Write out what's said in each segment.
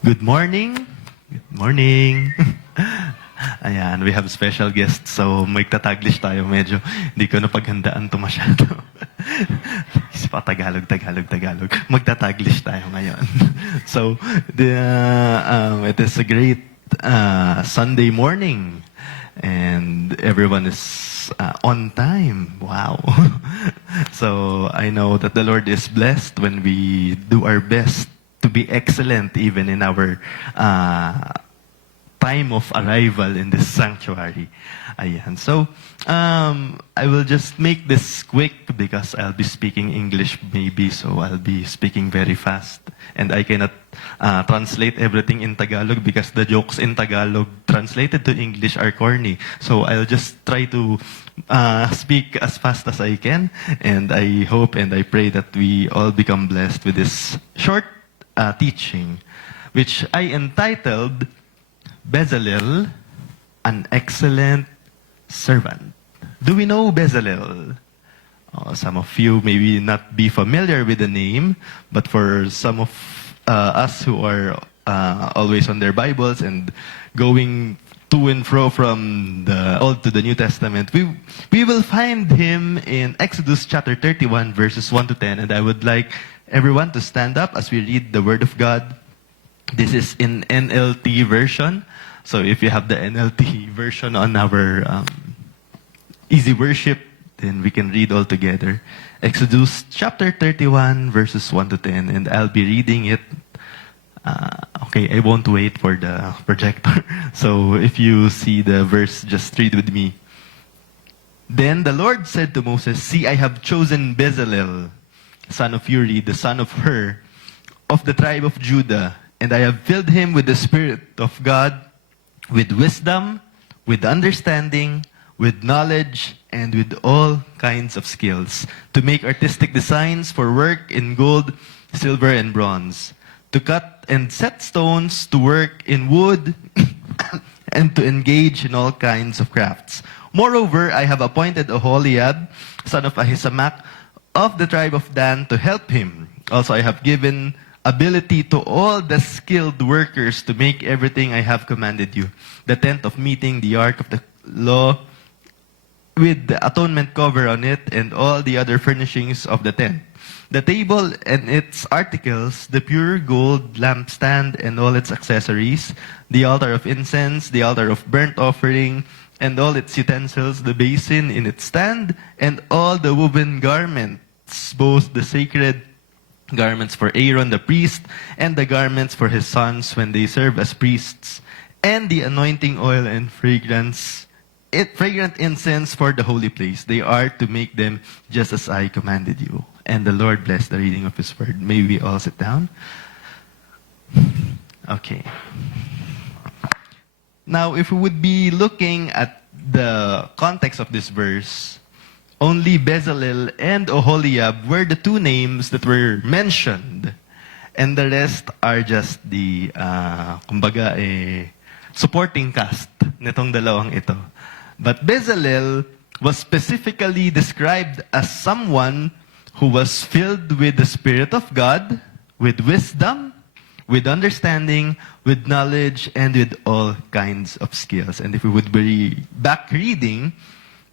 Good morning. Good morning. Ayan, we have special guests. So, magta-Taglish tayo. Medyo hindi ko napaghandaan to masyado. Isip pa, Tagalog. Magta-Taglish tayo ngayon. So, it is a great Sunday morning. And everyone is on time. Wow. So, I know that the Lord is blessed when we do our best to be excellent even in our time of arrival in this sanctuary. Ayan. So, I will just make this quick because I'll be speaking English maybe, so I'll be speaking very fast. And I cannot translate everything in Tagalog because the jokes in Tagalog translated to English are corny. So I'll just try to speak as fast as I can. And I hope and I pray that we all become blessed with this short teaching, which I entitled Bezalel, an excellent servant. Do we know Bezalel? Some of you maybe not be familiar with the name, but for some of us who are always on their Bibles and going to and fro from the Old to the New Testament, we will find him in Exodus chapter 31, verses 1 to 10. And I would like everyone to stand up as we read the Word of God. This is in NLT version. So if you have the NLT version on our Easy Worship, then we can read all together. Exodus chapter 31, verses 1 to 10. And I'll be reading it. Okay, I won't wait for the projector. So if you see the verse, just read with me. Then the Lord said to Moses, "See, I have chosen Bezalel, son of Uri, the son of Hur, of the tribe of Judah, and I have filled him with the Spirit of God, with wisdom, with understanding, with knowledge, and with all kinds of skills, to make artistic designs for work in gold, silver, and bronze, to cut and set stones, to work in wood, and to engage in all kinds of crafts. Moreover, I have appointed Oholiab, son of Ahisamach, of the tribe of Dan, to help him. Also, I have given ability to all the skilled workers to make everything I have commanded you: the tent of meeting, the ark of the law, with the atonement cover on it, and all the other furnishings of the tent, the table and its articles, the pure gold lampstand and all its accessories, the altar of incense, the altar of burnt offering, and all its utensils, the basin in its stand, and all the woven garments, both the sacred garments for Aaron the priest, and the garments for his sons when they serve as priests, and the anointing oil and fragrant incense for the holy place. They are to make them just as I commanded you." And the Lord bless the reading of His word. May we all sit down? Okay. Now, if we would be looking at the context of this verse, only Bezalel and Oholiab were the two names that were mentioned. And the rest are just the, supporting cast nitong dalawang ito. But Bezalel was specifically described as someone who was filled with the Spirit of God, with wisdom, with understanding, with knowledge, and with all kinds of skills. And if we would be back reading,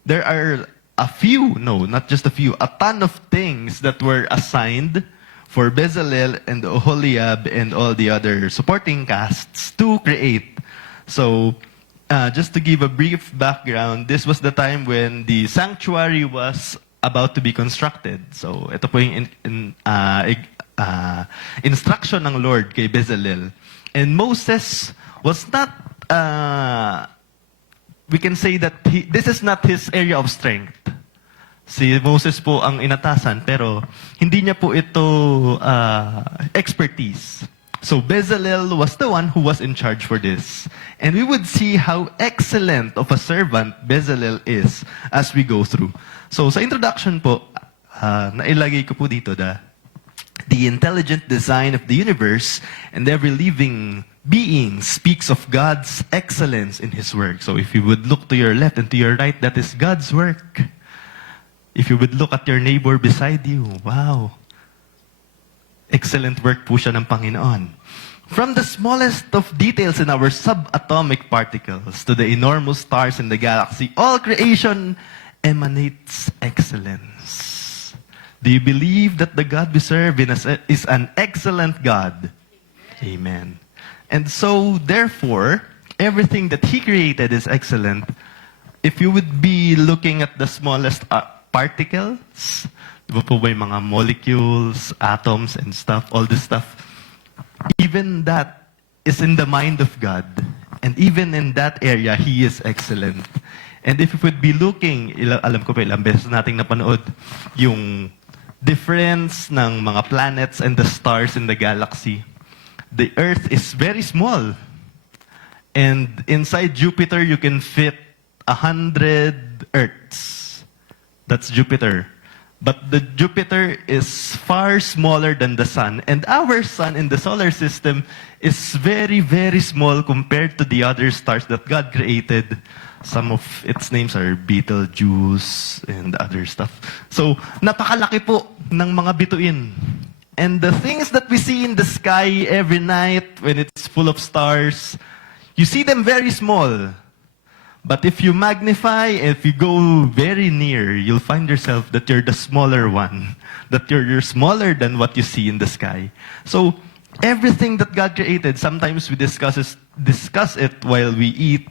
there are a ton of things that were assigned for Bezalel and Oholiab and all the other supporting casts to create. So, just to give a brief background, this was the time when the sanctuary was about to be constructed. So, ito po yung instruction ng Lord kay Bezalel. And Moses was not, we can say that this is not his area of strength. Si Moses po ang inatasan, pero hindi niya po ito expertise. So Bezalel was the one who was in charge for this. And we would see how excellent of a servant Bezalel is as we go through. So sa introduction po, nailagay ko po dito the intelligent design of the universe and every living being speaks of God's excellence in His work. So if you would look to your left and to your right, that is God's work. If you would look at your neighbor beside you, wow. Excellent work po siya ng Panginoon. From the smallest of details in our subatomic particles to the enormous stars in the galaxy, all creation emanates excellence. Do you believe that the God we serve is an excellent God? Amen. And so, therefore, everything that He created is excellent. If you would be looking at the smallest particles, di ba po ba yung mga molecules, atoms, and stuff, all this stuff, even that is in the mind of God. And even in that area, He is excellent. And if you would be looking, alam ko pa ilang beses nating napanood, yung difference ng mga planets and the stars in the galaxy. The Earth is very small. And inside Jupiter, you can fit 100 Earths. That's Jupiter. But the Jupiter is far smaller than the Sun. And our Sun in the solar system is very, very small compared to the other stars that God created. Some of its names are Betelgeuse and other stuff. So, napakalaki po ng mga bituin. And the things that we see in the sky every night when it's full of stars, you see them very small. But if you magnify, if you go very near, you'll find yourself that you're the smaller one. That you're smaller than what you see in the sky. So, everything that God created, sometimes we discuss it while we eat.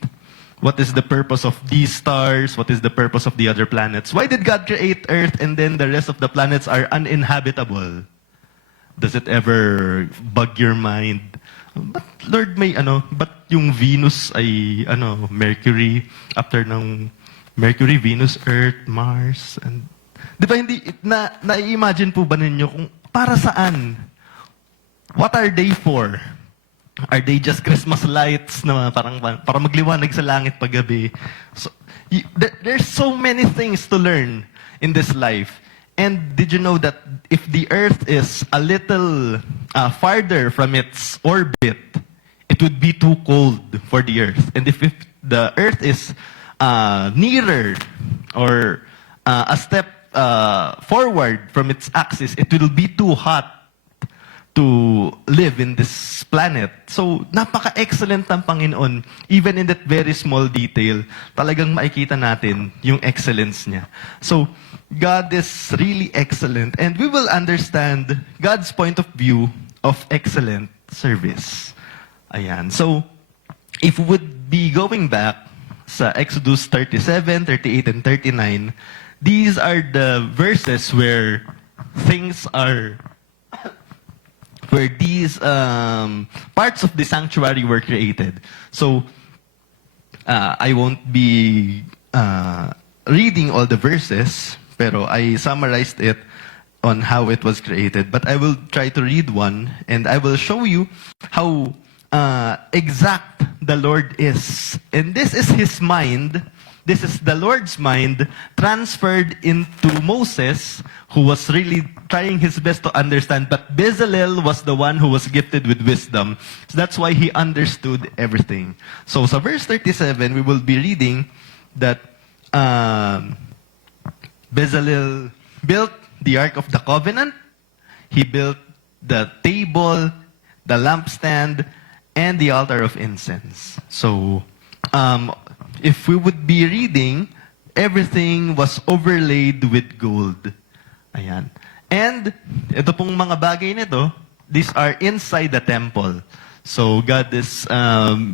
What is the purpose of these stars? What is the purpose of the other planets? Why did God create Earth and then the rest of the planets are uninhabitable? Does it ever bug your mind? But Lord, but yung Venus ay, Mercury, after ng Mercury, Venus, Earth, Mars, and, di ba hindi, na-imagine po ba ninyo kung para saan? What are they for? Are they just Christmas lights na parang para magliwanag sa langit paggabi? So, there's so many things to learn in this life. And did you know that if the Earth is a little farther from its orbit, it would be too cold for the Earth. And if the Earth is nearer or a step forward from its axis, it will be too hot to live in this planet. So, napaka-excellent ng Panginoon. Even in that very small detail, talagang makikita natin yung excellence niya. So, God is really excellent. And we will understand God's point of view of excellent service. Ayan. So, if we would be going back sa Exodus 37, 38, and 39, these are the verses where things are where these parts of the sanctuary were created. So, I won't be reading all the verses, pero I summarized it on how it was created. But I will try to read one, and I will show you how exact the Lord is. And this is His mind. This is the Lord's mind transferred into Moses, who was really trying his best to understand. But Bezalel was the one who was gifted with wisdom. So that's why he understood everything. So sa verse 37, we will be reading that Bezalel built the Ark of the Covenant. He built the table, the lampstand, and the altar of incense. So, if we would be reading, everything was overlaid with gold. Ayan. And, ito pong mga bagay nito, these are inside the temple. So, God is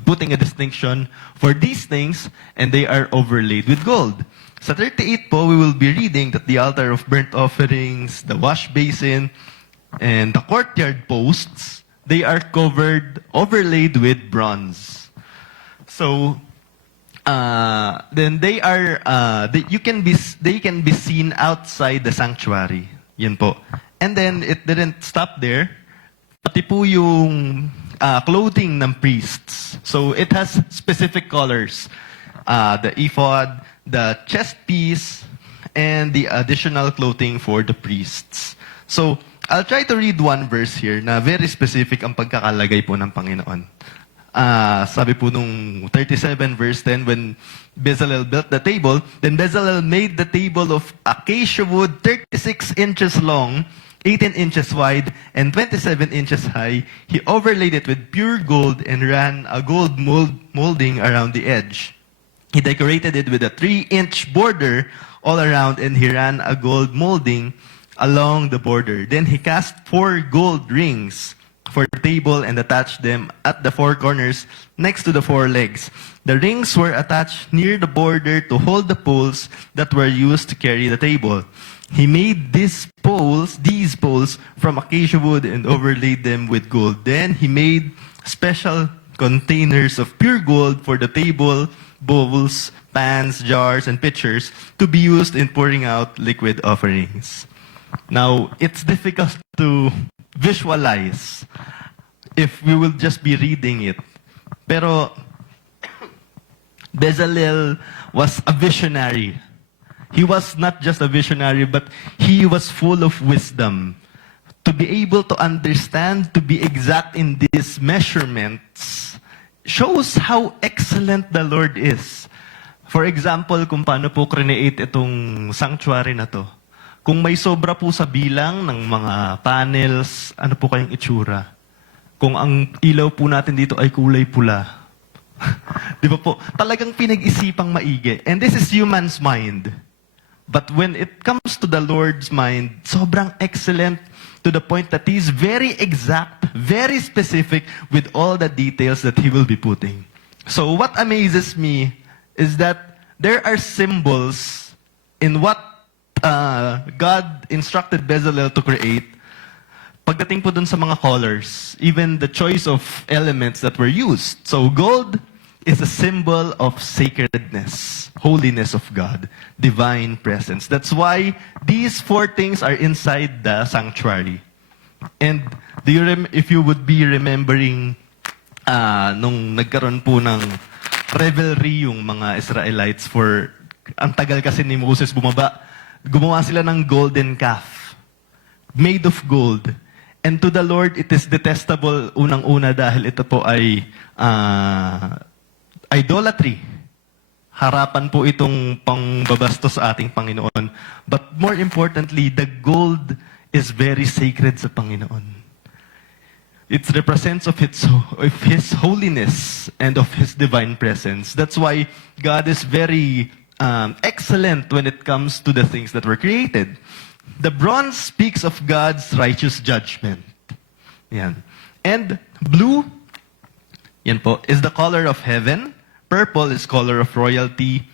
putting a distinction for these things, and they are overlaid with gold. Sa 38 po, we will be reading that the altar of burnt offerings, the wash basin, and the courtyard posts, they are overlaid with bronze. So, then they can be seen outside the sanctuary. Yan po. And then it didn't stop there. Pati po yung clothing ng priests. So it has specific colors. The ephod, the chest piece, and the additional clothing for the priests. So I'll try to read one verse here na very specific ang pagkakalagay po ng Panginoon. Sabi po nung 37 verse 10, when Bezalel built the table, then Bezalel made the table of acacia wood 36 inches long, 18 inches wide and 27 inches high. He overlaid it with pure gold and ran a gold molding around the edge. He decorated it with a 3-inch border all around, and he ran a gold molding along the border. Then he cast 4 gold rings for the table and attached them at the 4 corners next to the 4 legs. The rings were attached near the border to hold the poles that were used to carry the table. He made these poles from acacia wood and overlaid them with gold. Then he made special containers of pure gold for the table, bowls, pans, jars, and pitchers to be used in pouring out liquid offerings. Now, it's difficult to visualize if we will just be reading it. Pero Bezalel was a visionary. He was not just a visionary, but he was full of wisdom. To be able to understand, to be exact in these measurements, shows how excellent the Lord is. For example, kung paano po create itong sanctuary na to. Kung may sobra po sa bilang ng mga panels, ano po kayong itsura? Kung ang ilaw po natin dito ay kulay pula. Di ba po? Talagang pinag-isipang maigi. And this is human's mind. But when it comes to the Lord's mind, sobrang excellent to the point that He's very exact, very specific with all the details that He will be putting. So what amazes me is that there are symbols in what God instructed Bezalel to create. Pagdating po dun sa mga colors, even the choice of elements that were used. So gold is a symbol of sacredness, holiness of God, divine presence. That's why these 4 things are inside the sanctuary. And if you would be remembering nung nagkaroon po ng revelry yung mga Israelites for, ang tagal kasi ni Moses bumaba, gumawa sila ng golden calf, made of gold. And to the Lord, it is detestable unang-una dahil ito po ay idolatry. Harapan po itong pangbabastos sa ating Panginoon. But more importantly, the gold is very sacred sa Panginoon. It represents of His holiness and of His divine presence. That's why God is very excellent when it comes to the things that were created. The bronze speaks of God's righteous judgment. Yan. And blue, yan po, is the color of heaven. Purple is color of royalty,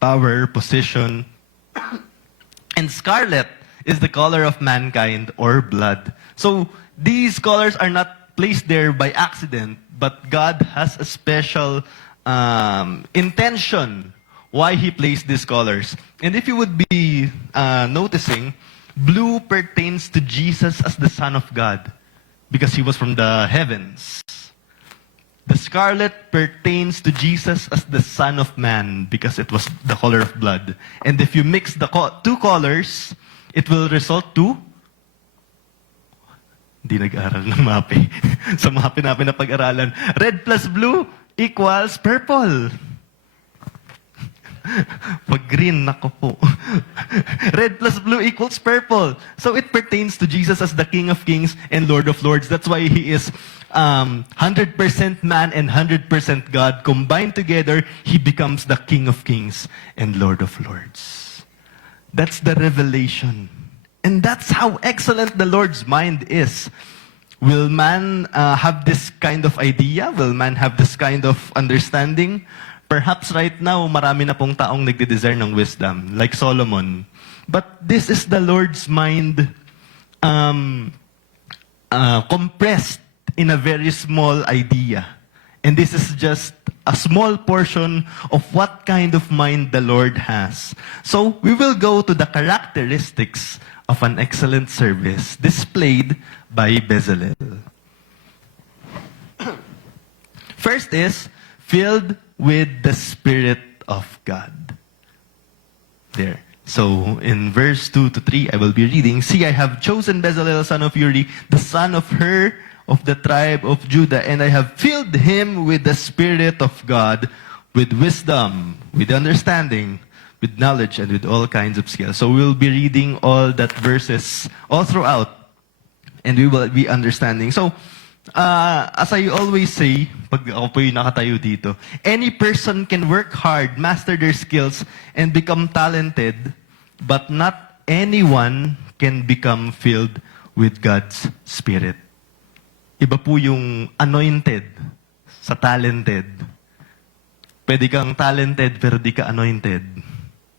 power, position. And scarlet is the color of mankind or blood. So these colors are not placed there by accident, but God has a special intention why He placed these colors. And if you would be noticing, blue pertains to Jesus as the Son of God because He was from the heavens. The scarlet pertains to Jesus as the Son of Man because it was the color of blood. And if you mix the 2 colors, it will result to... Hindi nag-aral ng MAPE. Sa MAPE namin na pag-aralan. Red plus blue equals purple. Pag green, nako po. Red plus blue equals purple. So it pertains to Jesus as the King of Kings and Lord of Lords. That's why He is 100% man and 100% God. Combined together, He becomes the King of Kings and Lord of Lords. That's the revelation. And that's how excellent the Lord's mind is. Will man have this kind of idea? Will man have this kind of understanding? Perhaps right now, marami na pong taong nagde-desire ng wisdom, like Solomon. But this is the Lord's mind compressed in a very small idea. And this is just a small portion of what kind of mind the Lord has. So, we will go to the characteristics of an excellent service displayed by Bezalel. First is, filled with the Spirit of God. There. So, in verse 2 to 3, I will be reading, "See, I have chosen Bezalel, son of Uri, the son of Hur, of the tribe of Judah, and I have filled him with the Spirit of God, with wisdom, with understanding, with knowledge, and with all kinds of skill." So, we'll be reading all that verses all throughout. and we will be understanding. So, as I always say, pag ako po yung nakatayo dito, any person can work hard, master their skills, and become talented, but not anyone can become filled with God's Spirit. Iba po yung anointed sa talented. Pwede kang talented pero di ka anointed.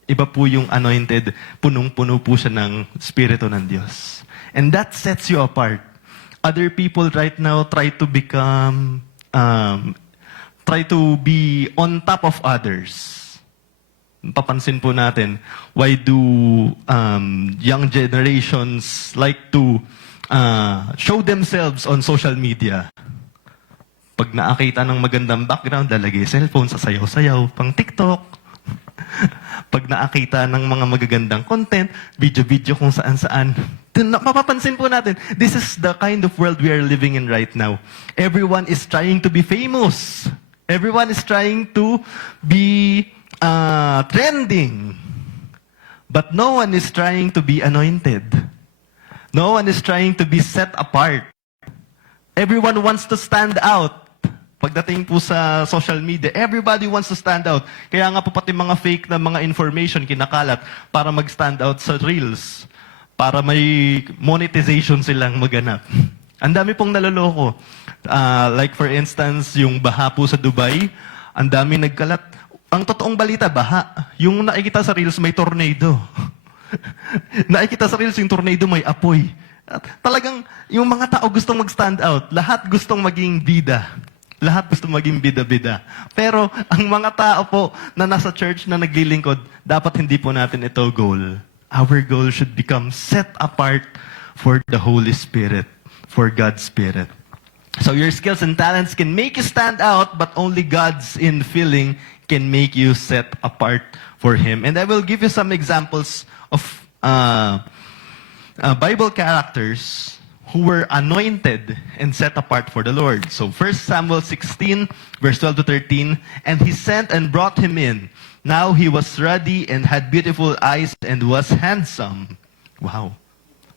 Iba po yung anointed, punong-puno po siya ng Espiritu ng Diyos. And that sets you apart. Other people right now try to become, try to be on top of others. Papansin po natin, why do young generations like to show themselves on social media? Pag nakakita ng magandang background, lalagay cellphone, sasayaw-sayaw, pang TikTok. Pag nakakita ng mga magagandang content, video-video kung saan-saan. Mapapansin po natin, this is the kind of world we are living in right now. Everyone is trying to be famous. Everyone is trying to be trending. But no one is trying to be anointed. No one is trying to be set apart. Everyone wants to stand out. Pagdating po sa social media, everybody wants to stand out. Kaya nga po pati mga fake na mga information kinakalat para mag-stand out sa Reels. Para may monetization silang maganap. Ang dami pong naloloko. Like for instance, yung baha po sa Dubai, ang dami nagkalat. Ang totoong balita, baha. Yung nakikita sa Reels, may tornado. Nakikita sa Reels, yung tornado may apoy. At talagang, yung mga tao gustong mag-stand out. Lahat gustong maging bida. Lahat gusto maging bida-bida. Pero ang mga tao po na nasa church na naglilingkod, dapat hindi po natin ito goal. Our goal should become set apart for the Holy Spirit, for God's Spirit. So your skills and talents can make you stand out, but only God's infilling can make you set apart for Him. And I will give you some examples of Bible characters who were anointed and set apart for the Lord. So 1 Samuel 16, verse 12 to 13, and he sent and brought him in. Now he was ruddy and had beautiful eyes and was handsome. Wow,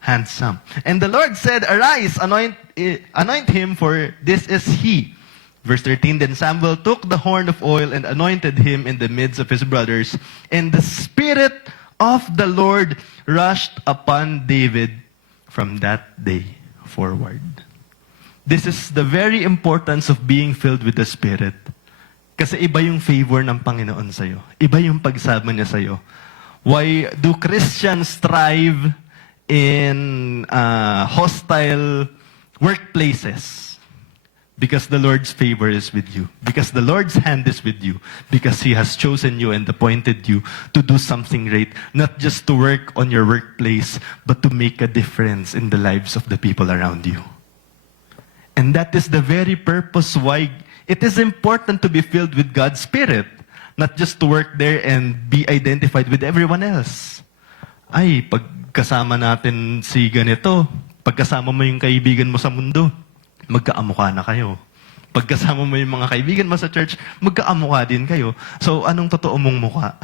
handsome. And the Lord said, arise, anoint him, for this is he. Verse 13, then Samuel took the horn of oil and anointed him in the midst of his brothers. And the Spirit of the Lord rushed upon David from that day forward. This is the very importance of being filled with the Spirit. Kasi iba yung favor ng Panginoon sa'yo. Iba yung pagsama niya sa'yo. Why do Christians thrive in hostile workplaces? Because the Lord's favor is with you. Because the Lord's hand is with you. Because He has chosen you and appointed you to do something great. Not just to work on your workplace, but to make a difference in the lives of the people around you. And that is the very purpose why it is important to be filled with God's Spirit. Not just to work there and be identified with everyone else. Ay, pagkasama natin si ganito, pagkasama mo yung kaibigan mo sa mundo, magkaamukha na kayo. Pagkasama mo yung mga kaibigan mo sa church, magkaamukha din kayo. So, anong totoo mong mukha?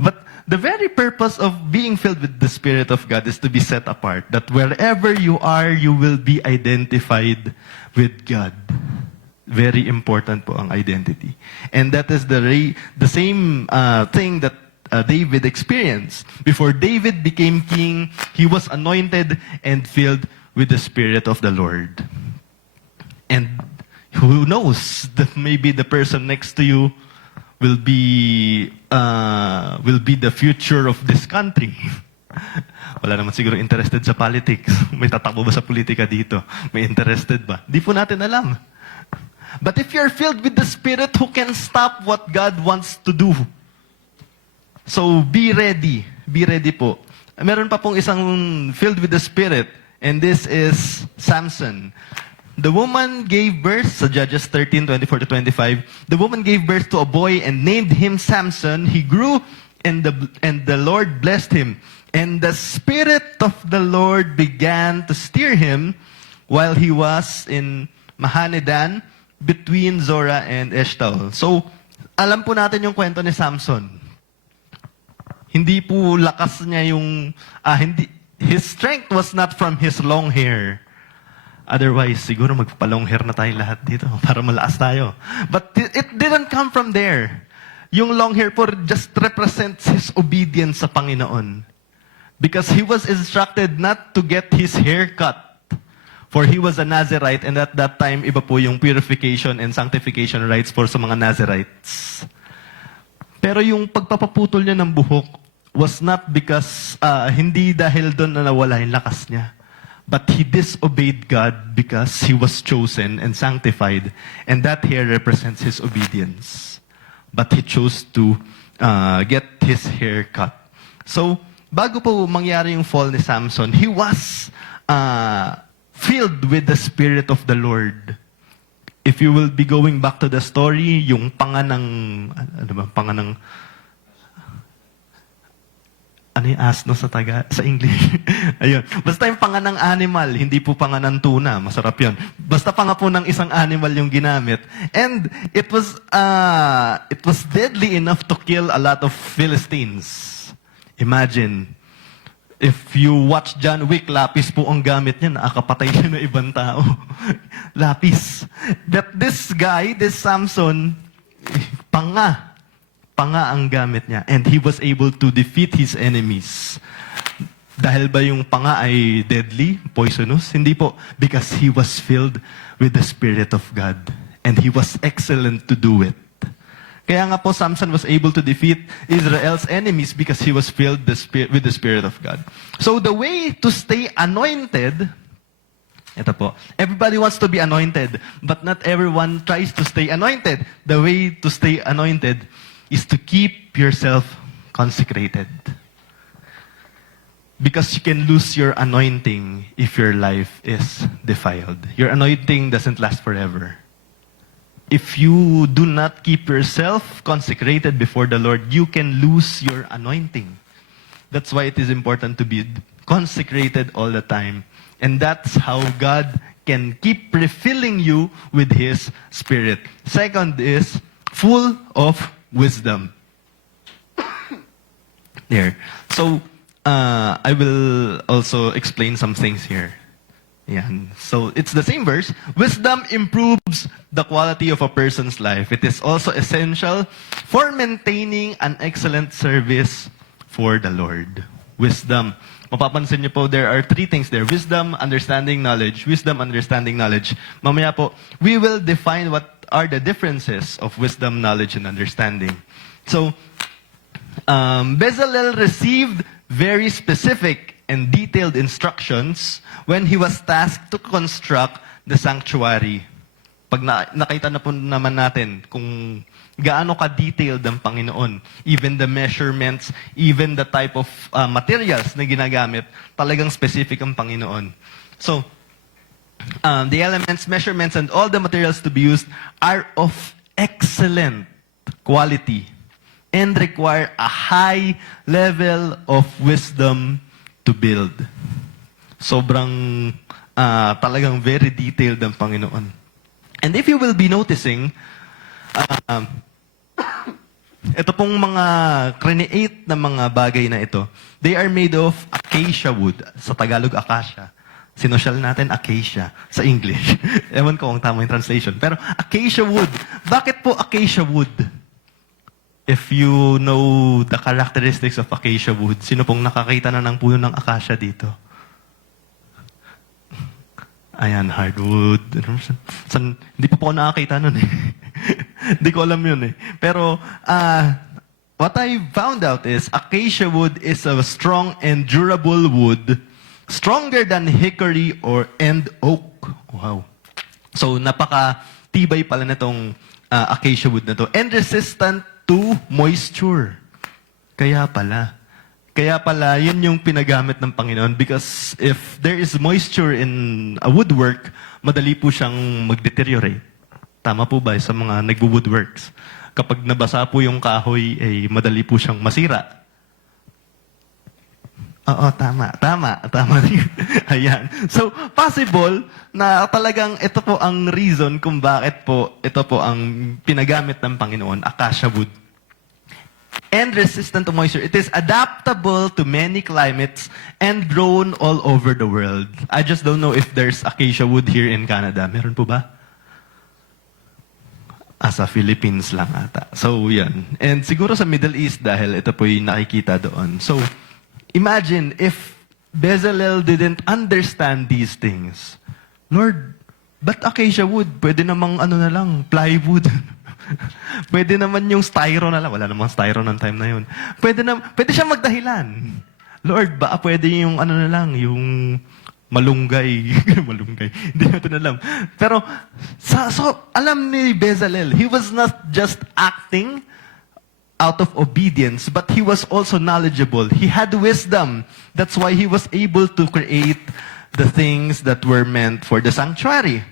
But the very purpose of being filled with the Spirit of God is to be set apart. That wherever you are, you will be identified with God. Very important po ang identity. And that is the same thing that David experienced. Before David became king, he was anointed and filled with the Spirit of the Lord. And who knows that maybe the person next to you will be the future of this country. Wala naman siguro interested sa politics. May tatakbo ba sa politika dito? May interested ba? Di po natin alam. But if you're filled with the Spirit, who can stop what God wants to do? So be ready. Be ready po. Meron pa pong isang filled with the Spirit. And this is Samson. The woman gave birth, sa Judges 13:24 to 25, the woman gave birth to a boy and named him Samson. He grew, and the Lord blessed him. And the Spirit of the Lord began to steer him while he was in Mahanedan between Zorah and Eshtaol. So, alam po natin yung kwento ni Samson. Hindi po lakas niya yung, his strength was not from his long hair. Otherwise, siguro magpapalong hair na tayo lahat dito para malakas tayo. But it didn't come from there. Yung long hair po just represents his obedience sa Panginoon. Because he was instructed not to get his hair cut. For he was a Nazirite, and at that time, iba po yung purification and sanctification rites for sa mga Nazirites. Pero yung pagpapaputol niya ng buhok was not because, hindi dahil doon na nawala yung lakas niya. But he disobeyed God because he was chosen and sanctified. And that hair represents his obedience. But he chose to get his hair cut. So, bago po mangyari yung fall ni Samson, he was filled with the Spirit of the Lord. If you will be going back to the story, yung panganang, ano yung asno sa sa English? Ayun. Basta yung panganang animal, hindi po panganang tuna. Masarap yun. Basta panga po ng isang animal yung ginamit. And it was deadly enough to kill a lot of Philistines. Imagine, if you watch John Wick, lapis po ang gamit niya, nakakapatay siya ng ibang tao. Lapis. But this guy, this Samson, panga ang gamit niya. And he was able to defeat his enemies. Dahil ba yung panga ay deadly, poisonous? Hindi po. Because he was filled with the Spirit of God. And he was excellent to do it. Kaya nga po, Samson was able to defeat Israel's enemies because he was filled with the Spirit of God. So the way to stay anointed, ito po, everybody wants to be anointed, but not everyone tries to stay anointed. The way to stay anointed is to keep yourself consecrated. Because you can lose your anointing if your life is defiled. Your anointing doesn't last forever. If you do not keep yourself consecrated before the Lord, you can lose your anointing. That's why it is important to be consecrated all the time. And that's how God can keep refilling you with His Spirit. Second is full of wisdom. There. So, I will also explain some things here. Yan. So, it's the same verse. Wisdom improves the quality of a person's life. It is also essential for maintaining an excellent service for the Lord. Wisdom. Mapapansin niyo po, there are three things there. Wisdom, understanding, knowledge. Wisdom, understanding, knowledge. Mamaya po, we will define what are the differences of wisdom, knowledge, and understanding. So, Bezalel received very specific and detailed instructions when he was tasked to construct the sanctuary. Pag nakita na po naman natin kung gaano ka-detailed ang Panginoon, even the measurements, even the type of materials na ginagamit, talagang specific ang Panginoon. So, the elements, measurements, and all the materials to be used are of excellent quality and require a high level of wisdom to build. Sobrang talagang very detailed ang Panginoon. And if you will be noticing, ito pong mga create na mga bagay na ito, they are made of acacia wood. Sa Tagalog, acacia. Sinosyal natin, acacia. Sa English. Ewan ko kung tama yung translation. Pero acacia wood. Bakit po acacia wood? If you know the characteristics of acacia wood, sino pong nakakita na ng puno ng acacia dito? Ayan, hardwood. Hindi pa po ako nakakita nun eh. Hindi ko alam yun eh. Pero, what I found out is, acacia wood is a strong and durable wood, stronger than hickory and oak. Wow. So, napaka-tibay pala nitong acacia wood na to. And resistant to moisture. Kaya pala, yun yung pinagamit ng Panginoon because if there is moisture in a woodwork, madali po siyang mag-deteriorate. Tama po ba sa mga nagwo-woodworks? Kapag nabasa po yung kahoy, madali po siyang masira. Oo, tama. Ayan. So, possible na talagang ito po ang reason kung bakit po ito po ang pinagamit ng Panginoon, acacia wood. and resistant to moisture. It is adaptable to many climates and grown all over the world. I just don't know if there's acacia wood here in Canada. Meron po ba? Sa Philippines lang ata. So, yan. And siguro sa Middle East dahil ito po yung nakikita doon. So, imagine if Bezalel didn't understand these things. Lord, ba't acacia wood? Pwede namang na lang, plywood. Pwede naman yung styro na lang. Wala namang styro ng time na yun. Pwede siya magdahilan. Lord, ba pwede yung na lang, yung malunggay. Malunggay. Hindi natin alam. Pero, so, alam ni Bezalel, he was not just acting out of obedience, but he was also knowledgeable. He had wisdom. That's why he was able to create the things that were meant for the sanctuary.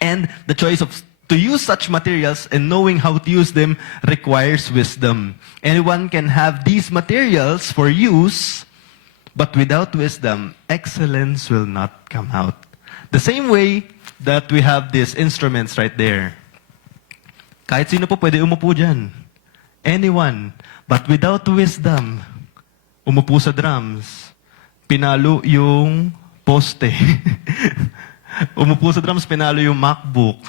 And the choice to use such materials and knowing how to use them requires wisdom. Anyone can have these materials for use, but without wisdom, excellence will not come out. The same way that we have these instruments right there. Kahit sino po pwede umupo dyan. Anyone. But without wisdom, umupo sa drums, pinalo yung poste. Umupo sa drums, pinalo yung MacBook.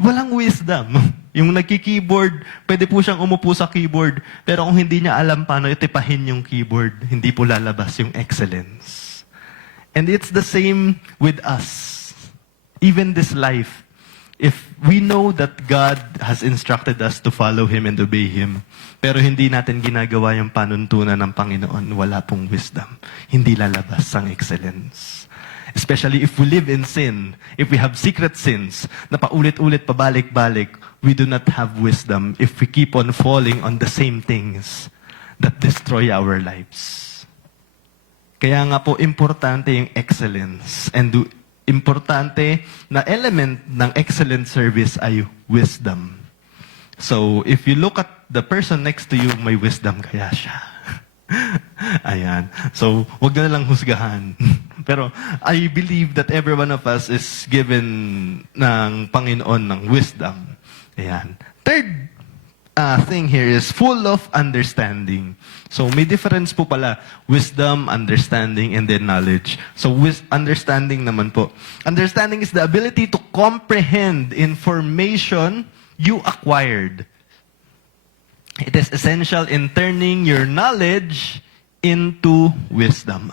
Walang wisdom. Yung nagki-keyboard, pwede po siyang umupo sa keyboard, pero kung hindi niya alam paano itipahin yung keyboard, hindi po lalabas yung excellence. And it's the same with us. Even this life. If we know that God has instructed us to follow Him and obey Him, pero hindi natin ginagawa yung panuntunan ng Panginoon, wala pong wisdom. Hindi lalabas ang excellence. Especially if we live in sin, if we have secret sins, na paulit-ulit, pabalik-balik, we do not have wisdom if we keep on falling on the same things that destroy our lives. Kaya nga po, importante yung excellence. And importante na element ng excellent service ay wisdom. So, if you look at the person next to you, may wisdom kaya siya. Ayan. So, wag na lang husgahan. Pero, I believe that every one of us is given ng Panginoon ng wisdom. Ayan. Third thing here is full of understanding. So, may difference po pala. Wisdom, understanding, and then knowledge. So, understanding naman po. Understanding is the ability to comprehend information you acquired. It is essential in turning your knowledge into wisdom.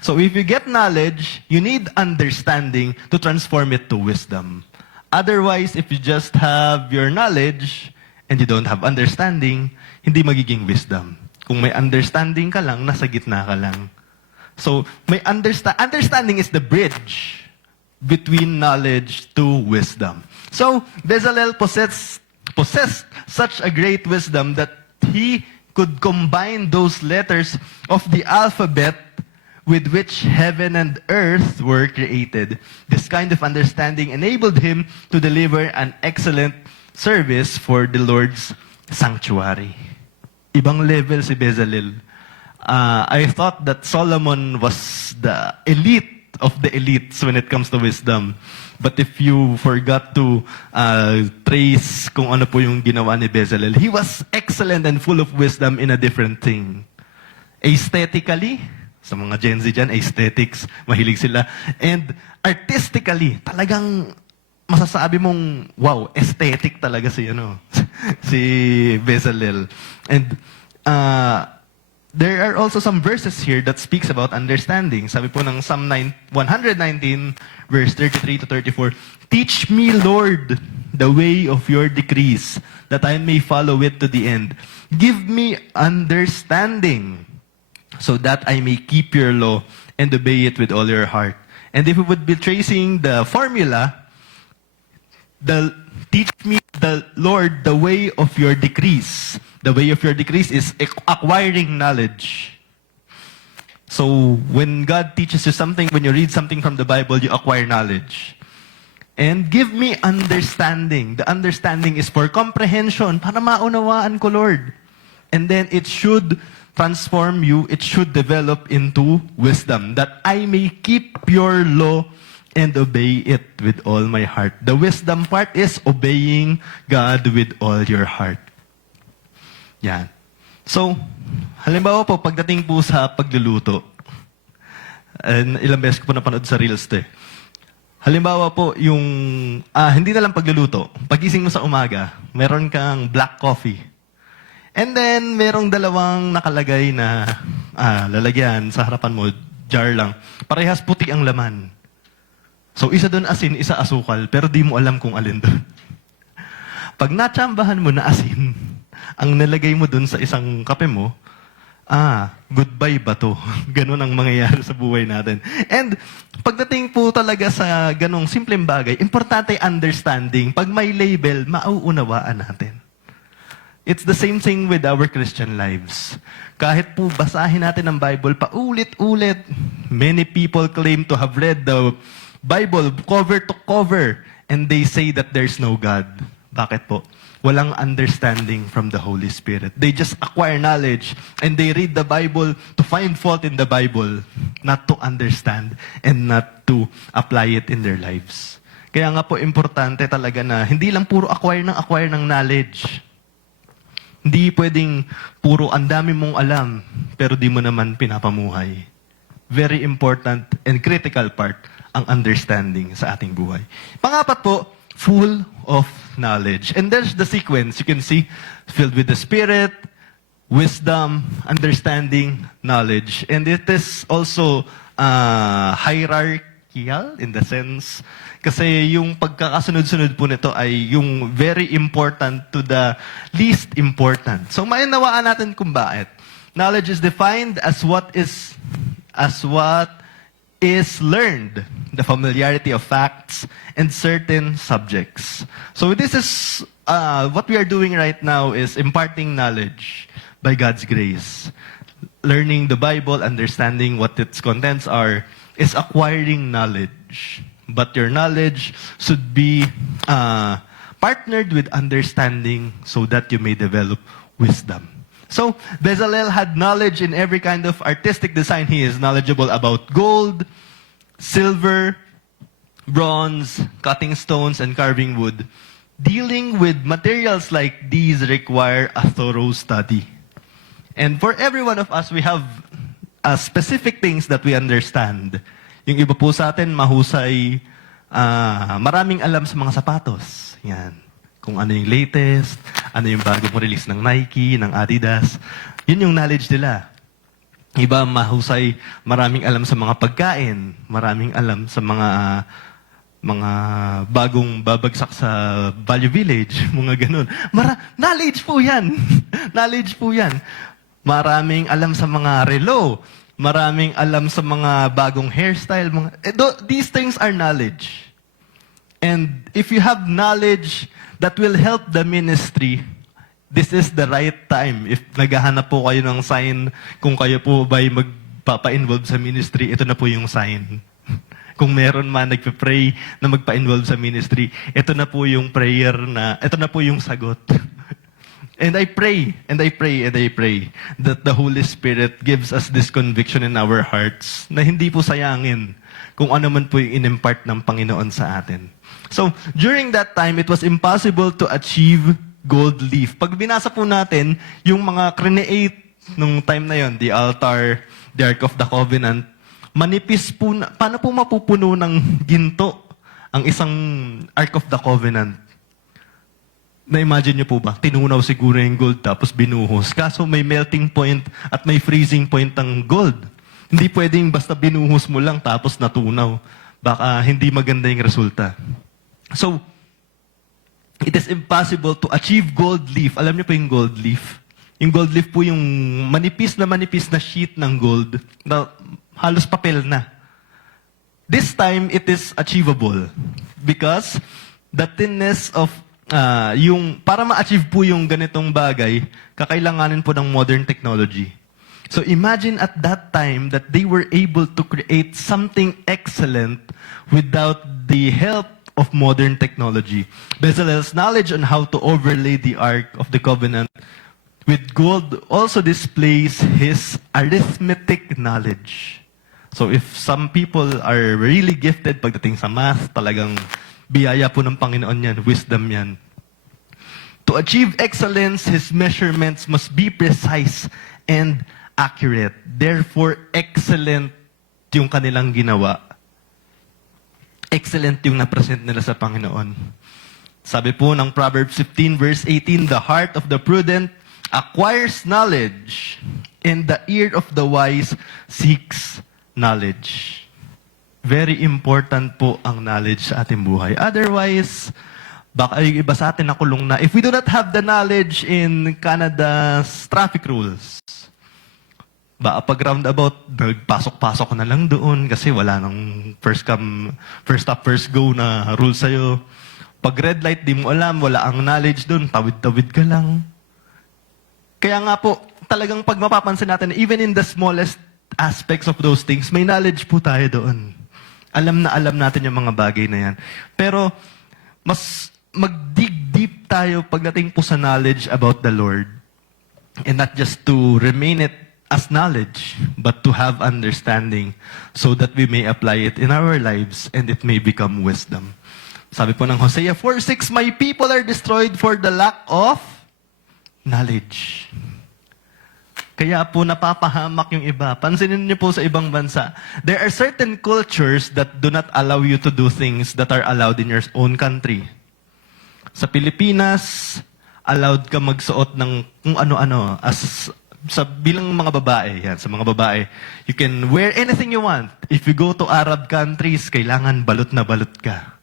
So if you get knowledge, you need understanding to transform it to wisdom. Otherwise, if you just have your knowledge and you don't have understanding, hindi magiging wisdom. Kung may understanding ka lang, nasa gitna ka lang. So, may understanding is the bridge between knowledge to wisdom. So, Bezalel possessed such a great wisdom that he could combine those letters of the alphabet with which heaven and earth were created. This kind of understanding enabled him to deliver an excellent service for the Lord's sanctuary. Ibang level si Bezalel. I thought that Solomon was the elite of the elites when it comes to wisdom. But if you forgot to trace kung ano po yung ginawa ni Bezalel, he was excellent and full of wisdom in a different thing. Aesthetically, sa mga Gen Z dyan, aesthetics, mahilig sila. And artistically, talagang masasabi mong, wow, aesthetic talaga si Bezalel. And there are also some verses here that speaks about understanding. Sabi po ng Psalm 119, verse 33 to 34, "Teach me, Lord, the way of your decrees, that I may follow it to the end. Give me understanding, so that I may keep your law and obey it with all your heart." And if we would be tracing the formula, teach me, the Lord, the way of your decrees. The way of your decrees is acquiring knowledge. So, when God teaches you something, when you read something from the Bible, you acquire knowledge. And give me understanding. The understanding is for comprehension, para maunawaan ko, Lord. And then it should transform you, it should develop into wisdom, that I may keep your law and obey it with all my heart. The wisdom part is obeying God with all your heart. Yan. So, halimbawa po, pagdating po sa pagluluto, ilang beses ko po napanood sa Reels to eh. Halimbawa po, hindi na lang pagluluto. Pagising mo sa umaga, meron kang black coffee. And then, merong dalawang nakalagay na lalagyan sa harapan mo, jar lang. Parehas puti ang laman. So, isa doon asin, isa asukal, pero di mo alam kung alin doon. Pag natsambahan mo na asin, ang nalagay mo doon sa isang kape mo, goodbye ba to? Ganun ang mangyayari sa buhay natin. And pagdating po talaga sa ganong simpleng bagay, importante understanding. Pag may label, mauunawaan natin. It's the same thing with our Christian lives. Kahit po basahin natin ang Bible paulit-ulit, many people claim to have read the Bible cover to cover, and they say that there's no God. Bakit po? Walang understanding from the Holy Spirit. They just acquire knowledge and they read the Bible to find fault in the Bible, not to understand and not to apply it in their lives. Kaya nga po, importante talaga na hindi lang puro acquire ng knowledge. Hindi pwedeng puro ang dami mong alam, pero di mo naman pinapamuhay. Very important and critical part ang understanding sa ating buhay. Pangapat po, full of knowledge. And there's the sequence. You can see, filled with the Spirit, wisdom, understanding, knowledge. And it is also hierarchical in the sense, kasi yung pagkakasunod-sunod po nito ay yung very important to the least important. So mainawaan natin kung bakit. Knowledge is defined as what is learned, the familiarity of facts and certain subjects. So this is what we are doing right now is imparting knowledge by God's grace. Learning the Bible, understanding what its contents are, is acquiring knowledge. But your knowledge should be partnered with understanding so that you may develop wisdom. So, Bezalel had knowledge in every kind of artistic design. He is knowledgeable about gold, silver, bronze, cutting stones, and carving wood. Dealing with materials like these require a thorough study. And for every one of us, we have specific things that we understand. Yung iba po sa atin, mahusay, maraming alam sa mga sapatos. Yan. Kung ano yung latest, ano yung bagong release ng Nike, ng Adidas. Yun yung knowledge nila. Iba mahusay, maraming alam sa mga pagkain, maraming alam sa mga bagong babagsak sa Value Village, mga ganun. Knowledge po yan. Knowledge po yan. Maraming alam sa mga relo, maraming alam sa mga bagong hairstyle. These things are knowledge. And if you have knowledge that will help the ministry, this is the right time. If naghahanap po kayo ng sign, kung kayo po ba'y magpapa-involve sa ministry, ito na po yung sign. Kung meron man nagpe-pray na magpa-involve sa ministry, ito na po yung prayer ito na po yung sagot. And I pray, and I pray, and I pray that the Holy Spirit gives us this conviction in our hearts na hindi po sayangin kung ano man po yung in-impart ng Panginoon sa atin. So, during that time, it was impossible to achieve gold leaf. Pag binasa po natin, yung mga create nung time na yon, the altar, the Ark of the Covenant, manipis po paano po mapupuno ng ginto ang isang Ark of the Covenant? Na-imagine niyo po ba? Tinunaw siguro yung gold tapos binuhos. Kaso may melting point at may freezing point ang gold. Hindi pwedeng basta binuhos mo lang tapos natunaw. Baka hindi maganda yung resulta. So, it is impossible to achieve gold leaf. Alam niyo po yung gold leaf? Yung gold leaf po yung manipis na sheet ng gold na halos papel na. This time, it is achievable because the thinness of para ma-achieve po yung ganitong bagay, kakailanganin po ng modern technology. So imagine at that time that they were able to create something excellent without the help of modern technology. Bezalel's knowledge on how to overlay the Ark of the Covenant with gold also displays his arithmetic knowledge. So if some people are really gifted pagdating sa math, talagang biyaya po ng Panginoon yan, wisdom yan. To achieve excellence, his measurements must be precise and accurate. Therefore, excellent yung kanilang ginawa. Excellent yung na-present nila sa Panginoon. Sabi po ng Proverbs 15 verse 18, the heart of the prudent acquires knowledge, and the ear of the wise seeks knowledge. Very important po ang knowledge sa ating buhay. Otherwise, baka yung iba sa atin nakulong na, if we do not have the knowledge in Canada's traffic rules, baka pag roundabout, nagpasok-pasok na lang doon kasi wala nang first stop, first go na rule sa'yo. Pag red light, di mo alam, wala ang knowledge doon, tawid-tawid ka lang. Kaya nga po, talagang pag mapapansin natin, even in the smallest aspects of those things, may knowledge po tayo doon. Alam na alam natin yung mga bagay na yan. Pero, mas mag-dig deep tayo pagdating po sa knowledge about the Lord. And not just to remain it as knowledge, but to have understanding so that we may apply it in our lives and it may become wisdom. Sabi po ng Hosea 4:6, my people are destroyed for the lack of knowledge. Kaya po napapahamak yung iba. Pansinin niyo po sa ibang bansa. There are certain cultures that do not allow you to do things that are allowed in your own country. Sa Pilipinas, allowed ka magsuot ng kung ano-ano. Bilang mga babae, yan, sa mga babae, you can wear anything you want. If you go to Arab countries, kailangan balot na balot ka.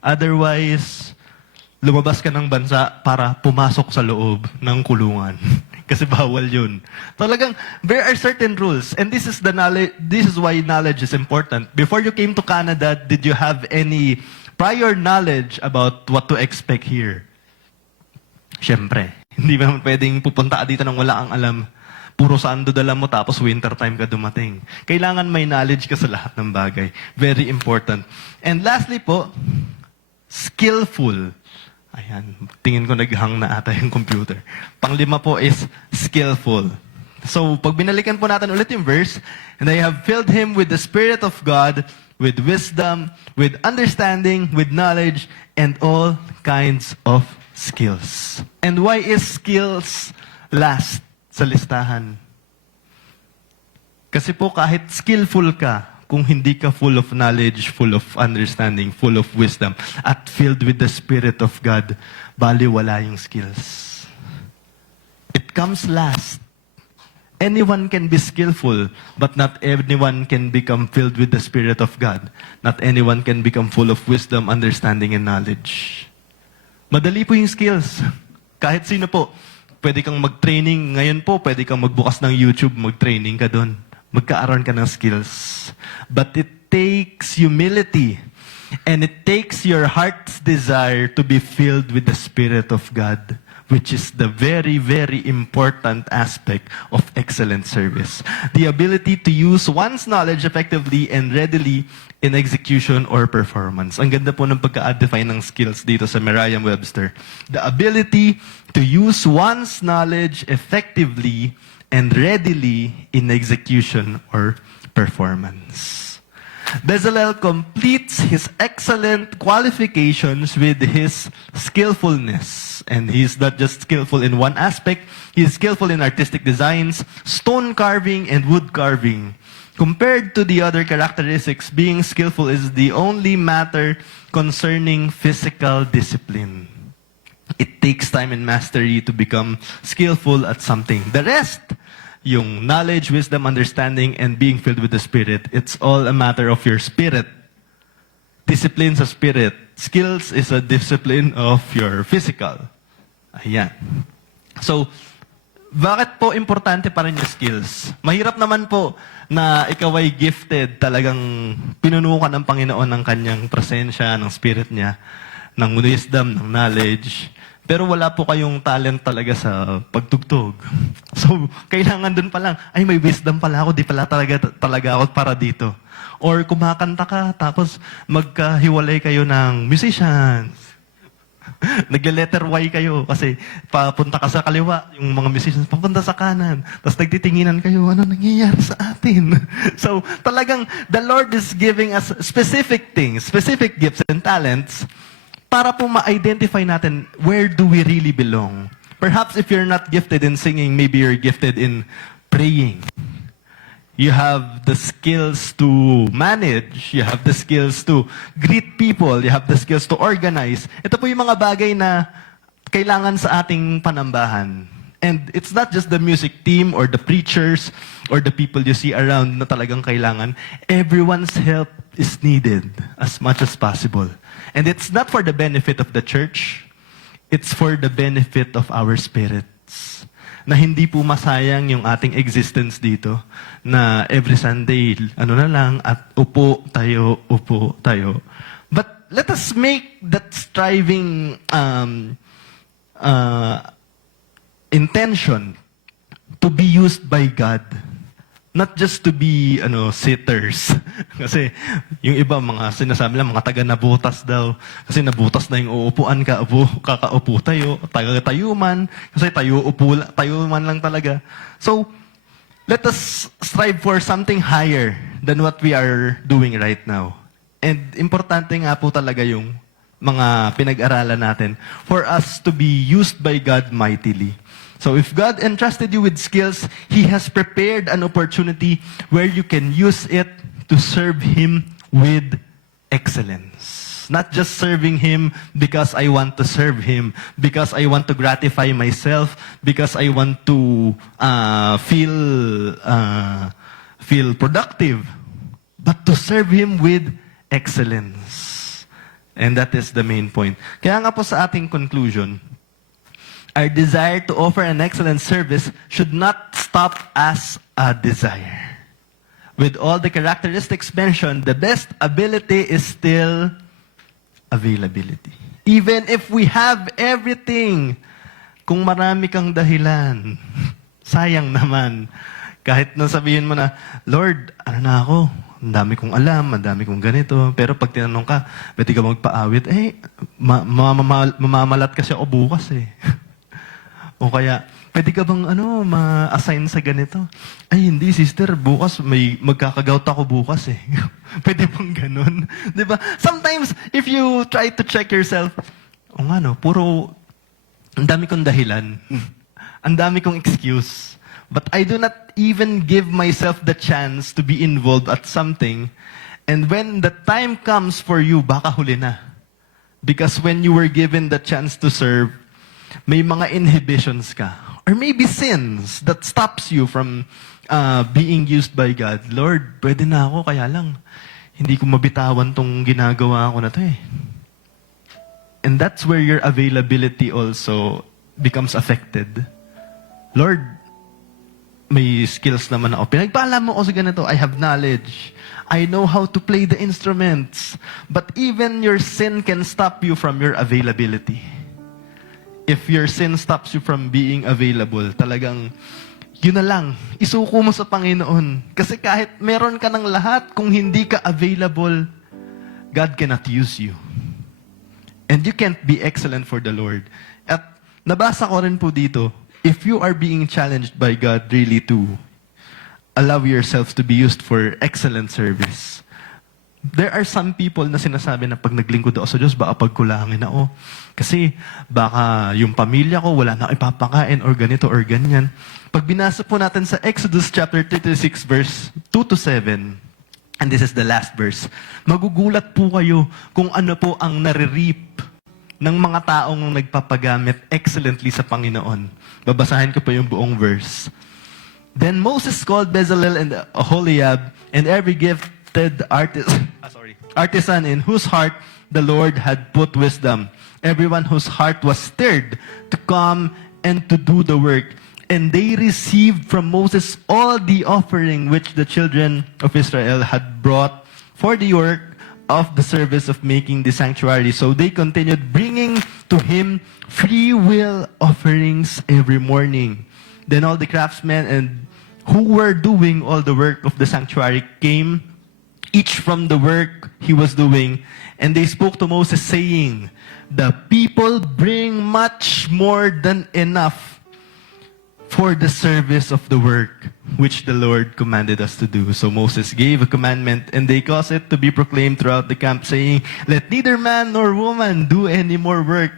Otherwise, lumabas ka ng bansa para pumasok sa loob ng kulungan. Kasi bawal yun. Talagang, there are certain rules. And this is why knowledge is important. Before you came to Canada, did you have any prior knowledge about what to expect here? Siyempre. Hindi ba pwedeng pupunta ka dito nang wala kang alam. Puro sando dala mo tapos winter time ka dumating. Kailangan may knowledge ka sa lahat ng bagay. Very important. And lastly po, skillful. Ayan, tingin ko naghang na ata yung computer. Panglima po is skillful. So, pag binalikan po natin ulit yung verse, and I have filled him with the Spirit of God, with wisdom, with understanding, with knowledge, and all kinds of skills. And why is skills last sa listahan? Kasi po kahit skillful ka, kung hindi ka full of knowledge, full of understanding, full of wisdom, at filled with the Spirit of God, baliwala yung skills. It comes last. Anyone can be skillful, but not anyone can become filled with the Spirit of God. Not anyone can become full of wisdom, understanding, and knowledge. Madali po yung skills. Kahit sino po. Pwede kang mag-training. Ngayon po, pwede kang magbukas ng YouTube, mag-training ka doon. Magkaaroon ka ng skills. But it takes humility. And it takes your heart's desire to be filled with the Spirit of God, which is the very, very important aspect of excellent service. The ability to use one's knowledge effectively and readily in execution or performance. Ang ganda po ng pagka-define ng skills dito sa Merriam-Webster. The ability to use one's knowledge effectively and readily in execution or performance. Bezalel completes his excellent qualifications with his skillfulness. And he's not just skillful in one aspect, he is skillful in artistic designs, stone carving, and wood carving. Compared to the other characteristics, being skillful is the only matter concerning physical discipline. It takes time and mastery to become skillful at something. The rest, yung knowledge, wisdom, understanding, and being filled with the Spirit, it's all a matter of your spirit. Discipline sa spirit. Skills is a discipline of your physical. Ayan. So, bakit po importante pa rin yung skills? Mahirap naman po na ikaw ay gifted, talagang pinuno ka ng Panginoon ng kanyang presensya, ng spirit niya, ng wisdom, ng knowledge. Pero wala po kayong talent talaga sa pagtugtog. So, kailangan dun pa lang, ay may wisdom pala ako, di pala talaga ako para dito. Or kumakanta ka, tapos magkahiwalay kayo ng musicians. Nagle-letter Y kayo kasi papunta ka sa kaliwa, yung mga musicians papunta sa kanan. Tapos nagtitinginan kayo, ano nangyayari sa atin? So, talagang the Lord is giving us specific things, specific gifts and talents para po ma-identify natin where do we really belong. Perhaps if you're not gifted in singing, maybe you're gifted in praying. You have the skills to manage. You have the skills to greet people. You have the skills to organize. Ito po yung mga bagay na kailangan sa ating panambahan. And it's not just the music team or the preachers or the people you see around na talagang kailangan. Everyone's help is needed as much as possible. And it's not for the benefit of the church. It's for the benefit of our spirits. Na hindi po masayang yung ating existence dito. Na every Sunday, ano na lang, at upo tayo. But let us make that striving intention to be used by God. Not just to be sitters. Kasi yung iba mga sinasabi lang mga taga nabutas daw. Kasi nabutas na yung uupuan kakaupo tayo, tayo man kasi tayo man lang talaga. So let us strive for something higher than what we are doing right now. And importante nga po talaga yung mga pinag-aralan natin for us to be used by God mightily. So if God entrusted you with skills, He has prepared an opportunity where you can use it to serve Him with excellence. Not just serving Him because I want to serve Him, because I want to gratify myself, because I want to feel productive, but to serve Him with excellence. And that is the main point. Kaya nga po sa ating conclusion, our desire to offer an excellent service should not stop as a desire. With all the characteristics mentioned, the best ability is still availability. Even if we have everything, kung marami kang dahilan, sayang naman. Kahit na sabihin mo na, Lord, ano na ako? Ang dami kong alam, ang dami kong ganito. Pero pag tinanong ka, pwede ka magpaawit, mamamalat kasi ako bukas eh. O kaya, pwede ka bang ma-assign sa ganito? Ay, hindi sister, bukas magkakagout ako bukas eh. Pwede bang ganun? Diba? Sometimes, if you try to check yourself, puro, ang dami kong dahilan. Ang dami kong excuse. But I do not even give myself the chance to be involved at something. And when the time comes for you, baka huli na. Because when you were given the chance to serve, may mga inhibitions ka. Or maybe sins that stops you from being used by God. Lord, pwede na ako, kaya lang, hindi ko mabitawan tong ginagawa ko na to eh. And that's where your availability also becomes affected. Lord, may skills naman ako. Pinagpaalam mo ako sa ganito. I have knowledge. I know how to play the instruments. But even your sin can stop you from your availability. If your sin stops you from being available, talagang, yun na lang, isuko mo sa Panginoon. Kasi kahit meron ka ng lahat, kung hindi ka available, God cannot use you. And you can't be excellent for the Lord. At nabasa ko rin po dito, if you are being challenged by God really to allow yourselves to be used for excellent service, there are some people na sinasabi na pag naglingkod ako sa Diyos, baka pagkulangin ako. Kasi baka yung pamilya ko, wala na ipapakain or ganito or ganyan. Pag binasa po natin sa Exodus chapter 36 verse 2-7, and this is the last verse, magugulat po kayo kung ano po ang nare-reap ng mga taong nagpapagamit excellently sa Panginoon. Babasahin ko pa yung buong verse. Then Moses called Bezalel and Aholiab and every gifted artisan in whose heart the Lord had put wisdom. Everyone whose heart was stirred to come and to do the work. And they received from Moses all the offering which the children of Israel had brought for the work of the service of making the sanctuary. So they continued bringing to him free will offerings every morning. Then all the craftsmen and who were doing all the work of the sanctuary came, each from the work he was doing, and they spoke to Moses, saying, "The people bring much more than enough for the service of the work which the Lord commanded us to do. So Moses gave a commandment, and they caused it to be proclaimed throughout the camp, saying, "Let neither man nor woman do any more work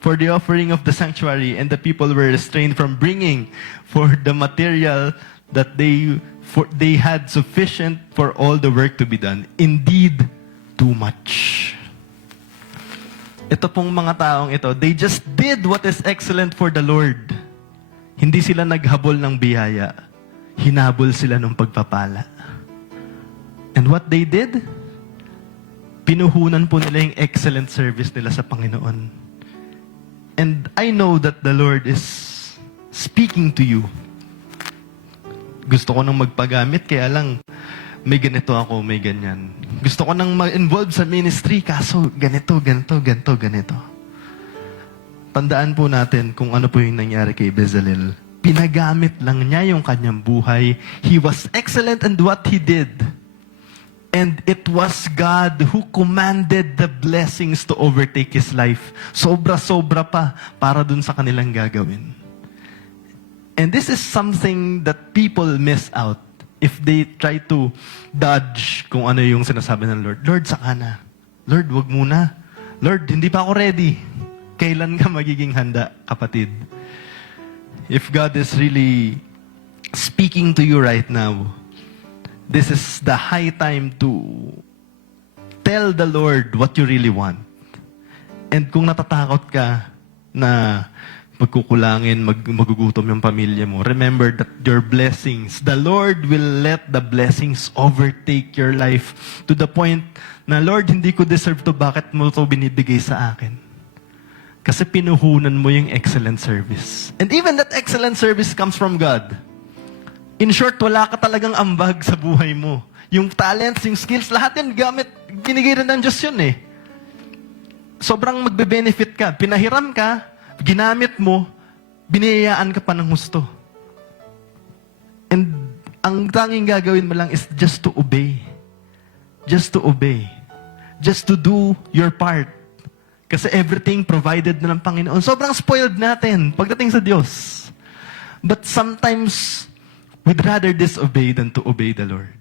for the offering of the sanctuary." And the people were restrained from bringing for the material that they had sufficient for all the work to be done. Indeed, too much. Ito pong mga taong ito, they just did what is excellent for the Lord. Hindi sila naghabol ng biyaya. Hinabol sila ng pagpapala. And what they did? Pinuhunan po nila yung excellent service nila sa Panginoon. And I know that the Lord is speaking to you. Gusto ko nang magpagamit, kaya lang may ganito ako, may ganyan. Gusto ko nang ma-involve sa ministry, kaso ganito. Tandaan po natin kung ano po yung nangyari kay Bezalel. Pinagamit lang niya yung kanyang buhay. He was excellent in what he did. And it was God who commanded the blessings to overtake his life. Sobra-sobra pa para dun sa kanilang gagawin. And this is something that people miss out if they try to dodge kung ano yung sinasabi ng Lord. Lord, saka na. Lord, wag muna. Lord, hindi pa ako ready. Kailan ka magiging handa, kapatid? If God is really speaking to you right now, this is the high time to tell the Lord what you really want. And kung natatakot ka na magkukulangin, magugutom yung pamilya mo, remember that your blessings, the Lord will let the blessings overtake your life to the point na, Lord, hindi ko deserve to, bakit mo to binibigay sa akin? Kasi pinuhunan mo yung excellent service. And even that excellent service comes from God. In short, wala ka talagang ambag sa buhay mo. Yung talents, yung skills, lahat yan binigay rin ng Diyos yun eh. Sobrang magbe-benefit ka. Pinahiram ka, ginamit mo, biniyayaan ka pa ng husto. And ang tanging gagawin mo lang is just to obey. Just to obey. Just to do your part. Kasi everything provided na ng Panginoon. Sobrang spoiled natin pagdating sa Diyos. But sometimes, we'd rather disobey than to obey the Lord.